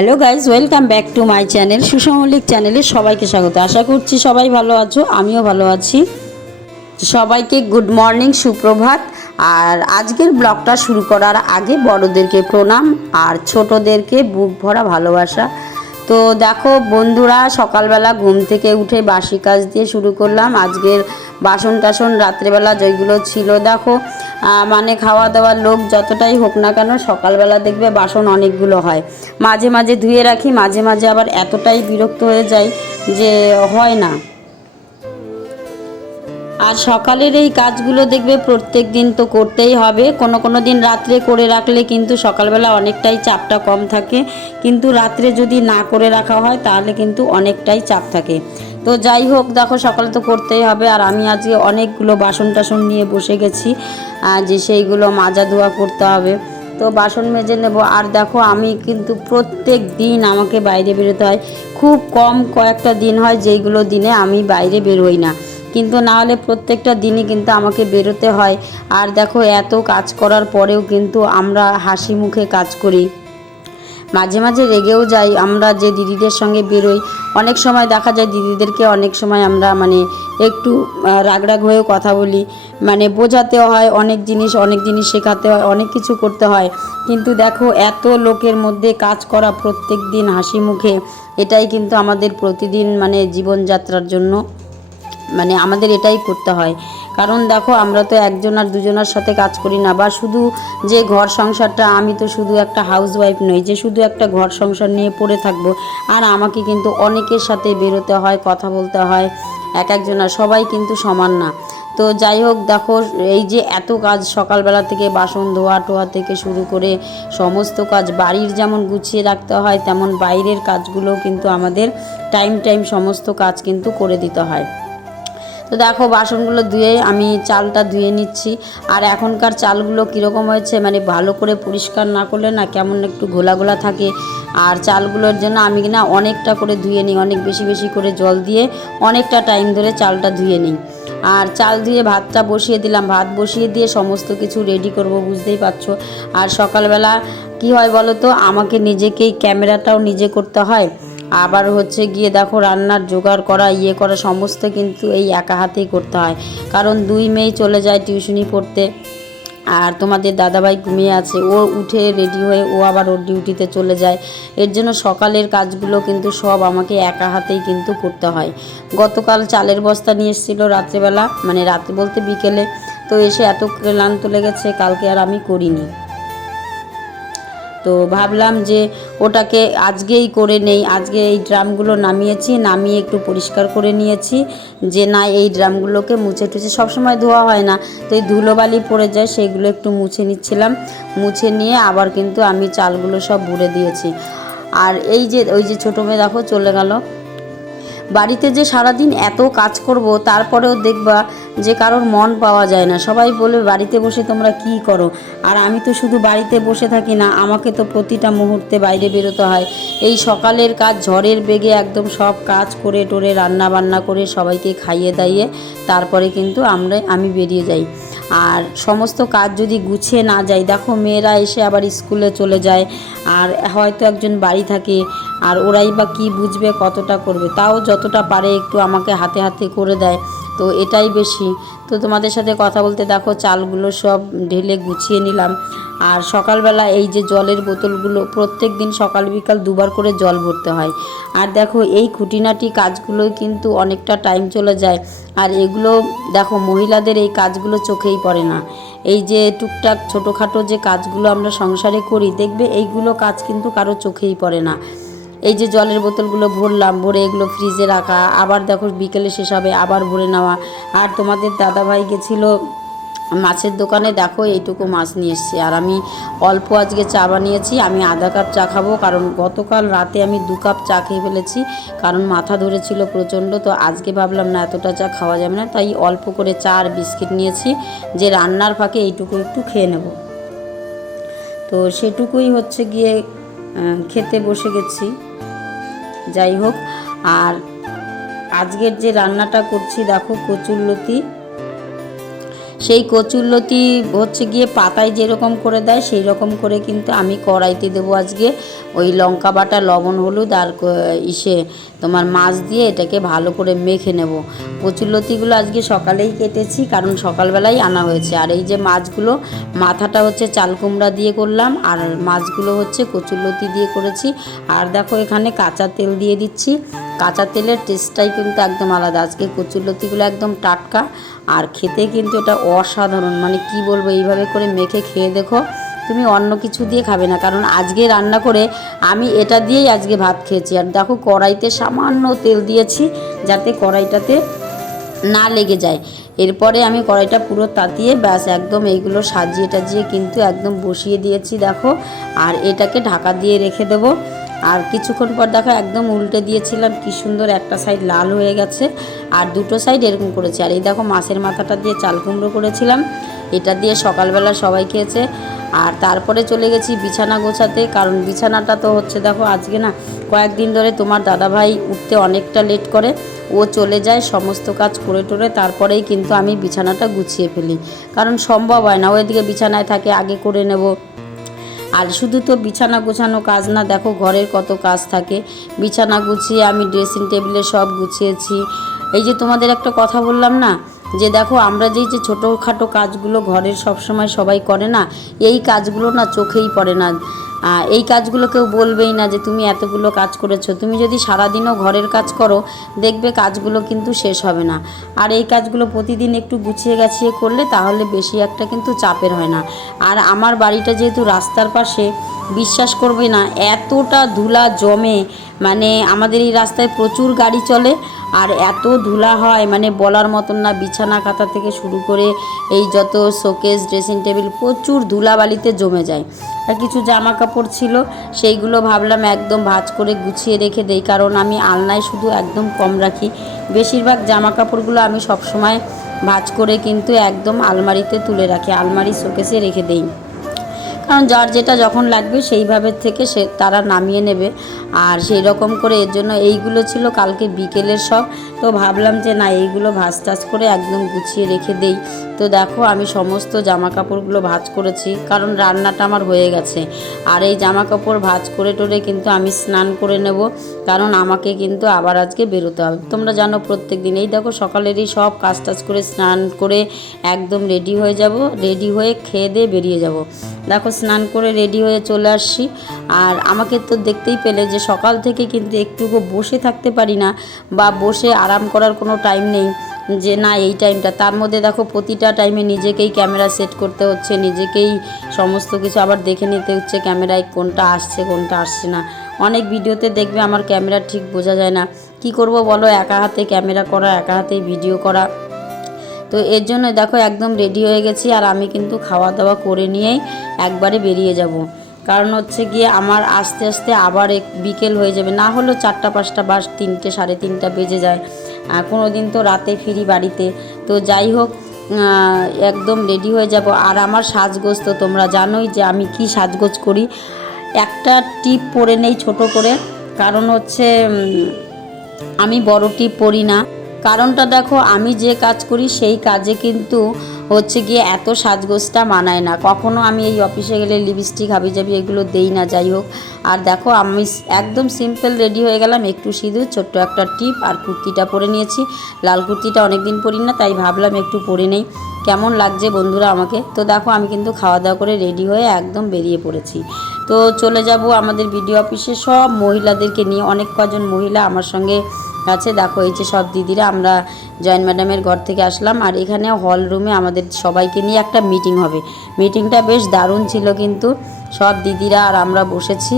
Hello guys, welcome back to my channel সুষমল্লিক চ্যানেলে সবাইকে স্বাগত। আশা করছি সবাই ভালো আছো, আমিও ভালো আছি। সবাইকে গুড মর্নিং, সুপ্রভাত। আর আজকের ব্লগটা শুরু করার আগে বড়দেরকে প্রণাম আর ছোটদেরকে বুক ভরা ভালোবাসা। তো দেখো বন্ধুরা, সকালবেলা ঘুম থেকে উঠে বাসি কাজ দিয়ে শুরু করলাম। আজকের বাসন টাসন রাত্রেবেলা যেগুলো ছিল দেখো, মানে খাওয়া দাওয়ার লোক যতটাই হোক না কেন সকালবেলা দেখবে বাসন অনেকগুলো হয়। মাঝে মাঝে ধুয়ে রাখি, মাঝে মাঝে আবার এতটাই বিরক্ত হয়ে যাই যে হয় না। আর সকালের এই কাজগুলো দেখবে প্রত্যেক দিন তো করতেই হবে। কোনো কোনো দিন রাত্রে করে রাখলে কিন্তু সকালবেলা অনেকটাই চাপটা কম থাকে, কিন্তু রাত্রে যদি না করে রাখা হয় তাহলে কিন্তু অনেকটাই চাপ থাকে। তো যাই হোক, দেখো সকালে তো করতেই হবে। আর আমি আজকে অনেকগুলো বাসন টাসন নিয়ে বসে গেছি, যে সেইগুলো মাজা ধোয়া করতে হবে। তো বাসন মেজে নেব। আর দেখো আমি কিন্তু প্রত্যেক দিন আমাকে বাইরে বেরোতে হয়। খুব কম কয়েকটা দিন হয় যেইগুলো দিনে আমি বাইরে বেরোই না, কিন্তু না হলে প্রত্যেকটা দিনই কিন্তু আমাকে বেরোতে হয়। আর দেখো এত কাজ করার পরেও কিন্তু আমরা হাসি মুখে কাজ করি। মাঝে মাঝে রেগেও যাই আমরা যে দিদিদের সঙ্গে বেরোই। অনেক সময় দেখা যায় দিদিদেরকে অনেক সময় আমরা মানে একটু রাগ হয়েও কথা বলি, মানে বোঝাতেও হয় অনেক জিনিস শেখাতে হয়, অনেক কিছু করতে হয়। কিন্তু দেখো এত লোকের মধ্যে কাজ করা প্রত্যেক দিন হাসি মুখে, এটাই কিন্তু আমাদের প্রতিদিন মানে জীবনযাত্রার জন্য মানে আমাদের এটাই করতে হয়। কারণ দেখো আমরা তো একজন আর দুজনের সাথে কাজ করি না, বা শুধু যে ঘর সংসারটা, আমি তো শুধু একটা হাউসওয়াইফ নই যে শুধু একটা ঘর সংসার নিয়ে পড়ে থাকবো। আর আমাকে কিন্তু অনেকের সাথে বেরোতে হয়, কথা বলতে হয়। এক একজনের সবাই কিন্তু সমান না। তো যাই হোক, দেখো এই যে এত কাজ সকালবেলা থেকে বাসন ধোয়া টোয়া থেকে শুরু করে সমস্ত কাজ বাড়ির যেমন গুছিয়ে রাখতে হয়, তেমন বাইরের কাজগুলোও কিন্তু আমাদের টাইম সমস্ত কাজ কিন্তু করে দিতে হয়। তো দেখো বাসনগুলো ধুয়ে আমি চালটা ধুয়ে নিচ্ছি। আর এখনকার চালগুলো কীরকম হয়েছে, মানে ভালো করে পরিষ্কার না করলে না কেমন একটু ঘোলা ঘোলা থাকে। আর চালগুলোর জন্য আমি না অনেকটা করে ধুয়ে নিই, অনেক বেশি বেশি করে জল দিয়ে অনেকটা টাইম ধরে চালটা ধুয়ে নিই। আর চাল ধুয়ে ভাতটা বসিয়ে দিলাম, ভাত বসিয়ে দিয়ে সমস্ত কিছু রেডি করব, বুঝতেই পারছো। আর সকালবেলা কি হয় বলো তো, আমাকে নিজেকেই ক্যামেরাটাও নিজে করতে হয়। আবার হচ্ছে গিয়ে দেখো রান্নার জোগাড় করা করা সমস্ত কিন্তু এই একা হাতেই করতে হয়। কারণ দুই মেয়ে চলে যায় টিউশনি পড়তে, আর তোমাদের দাদাভাই ঘুমিয়ে আছে, ও উঠে রেডি হয়ে ও আবার ওর ডিউটিতে চলে যায়। এর জন্য সকালের কাজগুলো কিন্তু সব আমাকে একা হাতেই কিন্তু করতে হয়। গতকাল চালের বস্তা নিয়ে এসেছিলো রাত্রেবেলা, মানে রাতে বলতে বিকেলে। তো এসে এত ক্লান্ত লেগেছে, কালকে আর আমি করিনি। তো ভাবলাম যে ওটাকে আজকেই করে নেই। আজকে এই ড্রামগুলো নামিয়ে একটু পরিষ্কার করে নিয়েছি, যে না এই ড্রামগুলোকে মুছে টুছে, সবসময় ধোয়া হয় না তো এই ধুলোবালি পড়ে যায়, সেইগুলো একটু মুছে নিচ্ছিলাম। মুছে নিয়ে আবার কিন্তু আমি চালগুলো সব ভরে দিয়েছি। আর এই যে ওই যে ছোটো মেয়ে দেখো চলে গেল। বাড়িতে যে সারাদিন এত কাজ করব, তারপরেও দেখবা যে কারোর মন পাওয়া যায় না। সবাই বলবে বাড়িতে বসে তোমরা কি করো। আর আমি তো শুধু বাড়িতে বসে থাকি না, আমাকে তো প্রতিটা মুহূর্তে বাইরে বেরোতে হয়। এই সকালের কাজ ঝড়ের বেগে একদম সব কাজ করে টোরে রান্না বান্না করে সবাইকে খাইয়ে দাইয়ে তারপরে কিন্তু আমি বেরিয়ে যাই। আর সমস্ত কাজ যদি গুছিয়ে না যাই, দেখো মেয়েরা এসে আবার স্কুলে চলে যায়, আর হয়তো একজন বাড়ি থাকে, আর ওরাই বা কী বুঝবে, কতটা করবে। তাও যতটা পারে একটু আমাকে হাতে হাতে করে দেয়, তো এটাই বেশি। তো তোমাদের সাথে কথা বলতে দেখো চালগুলো সব ঢেলে গুছিয়ে নিলাম। আর সকালবেলা এই যে জলের বোতলগুলো প্রত্যেক দিন সকাল বিকাল দুবার করে জল ভরতে হয়। আর দেখো এই খুঁটিনাটি কাজগুলোই কিন্তু অনেকটা টাইম চলে যায়। আর এগুলো দেখো মহিলাদের এই কাজগুলো চোখেই পড়ে না। এই যে টুকটাক ছোটোখাটো যে কাজগুলো আমরা সংসারে করি, দেখবে এইগুলো কাজ কিন্তু কারো চোখেই পড়ে না। এই যে জলের বোতলগুলো ভরলাম, ভরে এগুলো ফ্রিজে রাখা, আবার দেখো বিকেলে শেষ হবে আবার ভরে নেওয়া। আর তোমাদের দাদাভাই গেছিলো মাছের দোকানে, দেখো এইটুকু মাছ নিয়ে এসছে। আর আমি অল্প আজকে চা বানিয়েছি, আমি আধা কাপ চা খাবো, কারণ গতকাল রাতে আমি 2 কাপ চা খেয়ে ফেলেছি, কারণ মাথা ধরেছিল প্রচণ্ড। তো আজকে ভাবলাম না এতটা চা খাওয়া যাবে না, তাই অল্প করে চা আর বিস্কিট নিয়েছি, যে রান্নার ফাঁকে এইটুকু একটু খেয়ে নেব। তো সেটুকুই হচ্ছে গিয়ে খেতে বসে গেছি। যাই হোক, আর আজকের যে রান্নাটা করছি দেখো কচুরলতি, সেই কচুরলতি হচ্ছে গিয়ে পাতায় যেরকম করে দেয় সেই রকম করে কিন্তু আমি কড়াইতে দেবো আজকে ওই লঙ্কা বাটা, লবণ, হলুদ আর তোমার মাছ দিয়ে এটাকে ভালো করে মেখে নেব। কচুরলতিগুলো আজকে সকালেই কেটেছি, কারণ সকালবেলাই আনা হয়েছে। আর এই যে মাছগুলো, মাথাটা হচ্ছে চাল কুমড়া দিয়ে করলাম, আর মাছগুলো হচ্ছে কচুরলতি দিয়ে করেছি। আর দেখো এখানে কাঁচা তেল দিয়ে দিচ্ছি। কাঁচা তেলের টেস্টটাই কিন্তু একদম আলাদা। আজকে কচুরলতিগুলো একদম টাটকা, আর খেতে কিন্তু এটা অসাধারণ, মানে কি বলবো, এইভাবে করে মেখে খেয়ে দেখো, তুমি অন্য কিছু দিয়ে খাবে না। কারণ আজকে রান্না করে আমি এটা দিয়েই আজকে ভাত খেয়েছি। আর দেখো কড়াইতে সামান্য তেল দিয়েছি যাতে কড়াইটাতে না লেগে যায়। এরপরে আমি কড়াইটা পুরো তাতিয়ে ব্যাস একদম এইগুলো সাজিয়ে টাজিয়ে কিন্তু একদম বসিয়ে দিয়েছি দেখো। আর এটাকে ঢাকা দিয়ে রেখে দেবো। আর কিছুক্ষণ পর দেখো একদম উল্টে দিয়েছিলাম, কি সুন্দর একটা সাইড লাল হয়ে গেছে আর দুটো সাইড এরকম করেছি। আর এই দেখো মাছের মাথাটা দিয়ে চাল কুমড়ো করেছিলাম, এটা দিয়ে সকালবেলা সবাই খেয়েছে। আর তারপরে চলে গেছি বিছানা গোছাতে, কারণ বিছানাটা তো হচ্ছে দেখো আজকে না কয়েকদিন ধরে তোমার দাদাভাই উঠতে অনেকটা লেট করে, ও চলে যায় সমস্ত কাজ করে টোরে, তারপরেই কিন্তু আমি বিছানাটা গুছিয়ে ফেলি। কারণ সম্ভব হয় না, ওইদিকে বিছানায় থাকে, আগে করে নেব। আর শুধু তো বিছানা গোছানো কাজ না, দেখো ঘরের কত কাজ থাকে। বিছানা গুছিয়ে আমি ড্রেসিং টেবিলে সব গুছিয়েছি। এই যে তোমাদের একটা কথা বললাম না, যে দেখো আমরা যে ছোটোখাটো কাজগুলো ঘরের সবসময় সবাই করে না, এই কাজগুলো না চোখেই পড়ে না। এই কাজগুলো কেউ বলবেই না যে তুমি এতগুলো কাজ করেছো। তুমি যদি সারাদিনও ঘরের কাজ করো দেখবে কাজগুলো কিন্তু শেষ হবে না। আর এই কাজগুলো প্রতিদিন একটু গুছিয়ে গাছিয়ে করলে তাহলে বেশি একটা কিন্তু চাপের হয় না। আর আমার বাড়িটা যেহেতু রাস্তার পাশে, বিশ্বাস করবে না এতটা ধুলা জমে, মানে আমাদের এই রাস্তায় প্রচুর গাড়ি চলে আর এত ধুলা হয় মানে বলার মতন না। বিছানা কাঁথা থেকে শুরু করে এই যত শোকেস, ড্রেসিং টেবিল প্রচুর ধুলাবালিতে জমে যায়। আর কিছু জামা কাপড় ছিল, সেইগুলো ভাবলাম একদম ভাঁজ করে গুছিয়ে রেখে দেই, কারণ আমি আলনায় শুধু একদম কম রাখি। বেশিরভাগ জামা কাপড়গুলো আমি সবসময় ভাঁজ করে কিন্তু একদম আলমারিতে তুলে রাখি, আলমারি শোকেসে রেখে দেই। কারণ যার যেটা যখন লাগবে সেইভাবে থেকে তারা নামিয়ে নেবে। আর সেই রকম করে এর জন্য এইগুলো ছিল কালকে বিকেলের সব। তো ভাবলাম যে না, এইগুলো ভাঁজ টাজ করে একদম গুছিয়ে রেখে দেই। তো দেখো আমি সমস্ত জামা কাপড়গুলো ভাঁজ করেছি, কারণ রান্নাটা আমার হয়ে গেছে। আর এই জামা কাপড় ভাঁজ করে টোরে কিন্তু আমি স্নান করে নেব, কারণ আমাকে কিন্তু আবার আজকে বেরোতে হবে। তোমরা জানো প্রত্যেক দিন এই দেখো সকালেরই সব কাজ টাজ করে স্নান করে একদম রেডি হয়ে যাব, রেডি হয়ে খেয়ে দিয়ে বেরিয়ে যাব। দেখো স্নান করে রেডি হয়ে চলে আসছি। আর আমাকে তো দেখতেই পেলে যে সকাল থেকে কিন্তু একটুকু বসে থাকতে পারি না, বা বসে আরাম করার কোনো টাইম নেই যে না এই টাইমটা। তার মধ্যে দেখো প্রতিটা টাইমে নিজেকেই ক্যামেরা সেট করতে হচ্ছে, নিজেকেই সমস্ত কিছু আবার দেখে নিতে হচ্ছে ক্যামেরায় কোনটা আসছে কোনটা আসছে না। অনেক ভিডিওতে দেখবে আমার ক্যামেরা ঠিক বোঝা যায় না, কি করব বলো, একা হাতে ক্যামেরা করা, একা হাতে ভিডিও করা। তো এর জন্য দেখো একদম রেডি হয়ে গেছি। আর আমি কিন্তু খাওয়া দাওয়া করে নিয়েই একবারে বেরিয়ে যাব, কারণ হচ্ছে গিয়ে আমার আস্তে আস্তে আবার বিকেল হয়ে যাবে, না হলেও 4টা 5টা বা 3টে 3:30 বেজে যায়। কোনো দিন তো রাতে ফিরি বাড়িতে। তো যাই হোক, একদম রেডি হয়ে যাব। আর আমার সাজগোজ তো তোমরা জানোই যে আমি কি সাজগোজ করি। একটা টিপ পরে নেই ছোট করে, কারণ হচ্ছে আমি বড় টিপ পরি না। কারণটা দেখো, আমি যে কাজ করি সেই কাজে কিন্তু হচ্ছে গিয়ে এত সাজগোজটা মানায় না। কখনো আমি এই অফিসে গেলে লিপস্টিক হাবিজাবি এগুলো দেই না, যাই হোক। আর দেখো আমি একদম সিম্পল রেডি হয়ে গেলাম, একটু সিঁদুর, ছোট্ট একটা টিপ আর কুর্তিটা পরে নিয়েছি। লাল কুর্তিটা অনেক দিন পরি না, তাই ভাবলাম একটু পরে নেই, কেমন লাগছে বন্ধুরা আমাকে। তো দেখো আমি কিন্তু খাওয়া দাওয়া করে রেডি হয়ে একদম বেরিয়ে পড়েছি। তো চলে যাব আমাদের বিডিও অফিসে সব মহিলাদেরকে নিয়ে, অনেক কজন মহিলা আমার সঙ্গে আছে। দেখো এই যে সব দিদিরা, আমরা জয়েন্ট ম্যাডামের ঘর থেকে আসলাম। আর এখানে হল রুমে আমাদের সবাইকে নিয়ে একটা মিটিং হবে। মিটিংটা বেশ দারুণ ছিল, কিন্তু সব দিদিরা আর আমরা বসেছি।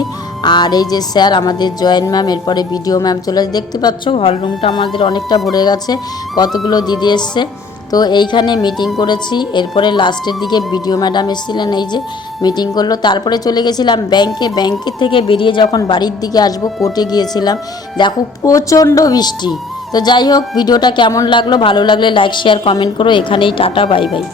আর এই যে স্যার আমাদের জয়েন্ট ম্যাম, এরপরে বিডিও ম্যাম চলে দেখতে পাচ্ছ হল রুমটা আমাদের অনেকটা ভরে গেছে, কতগুলো দিদি এসছে। তো এইখানে মিটিং করেছি। এরপরে লাস্টের দিকে বিডিও ম্যাডাম এসেছিলেন, এই যে মিটিং করলো। তারপরে চলে গেছিলাম ব্যাংকে। ব্যাংকের থেকে বেরিয়ে যখন বাড়ির দিকে আসবো, কোর্টে গিয়েছিলাম, দেখো প্রচণ্ড বৃষ্টি। তো যাই হোক, ভিডিওটা কেমন লাগলো, ভালো লাগলে লাইক শেয়ার কমেন্ট করো। এখানেই টাটা, বাই বাই।